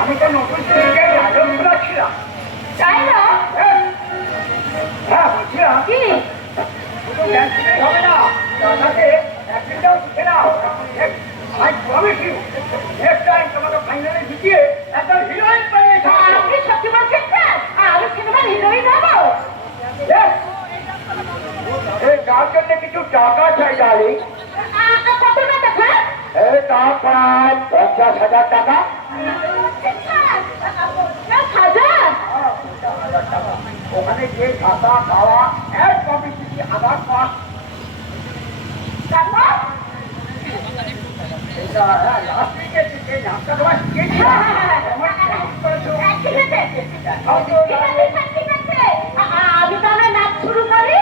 আমি তো নতুন ছিলাম, তাই না? হ্যাঁ বলছিলাম কি হবে না, দাদাকে একদিনটাও শিখে নাও। I promise you, next time তোমাকে ফাইনালে জিতিয়ে একদম হিরোইন বানিয়ে ছাড়বো। আপনি সত্যি বলছেন স্যার? আমি সিনেমার হিরোইন হবো? এই তার জন্য কিছু টাকা চাই ডালি। কত টাকা? এই তা প্রায় 50,000 টাকা। 50,000? ওখানে যে থাকা খাওয়া এক কমিটি আধার পাস তারপর? এটা লাস্ট উইকে যে নামটা তোমার শিখেছি ঠিক আছে, ঠিক আছে। আমি তাহলে নাচ শুরু করি।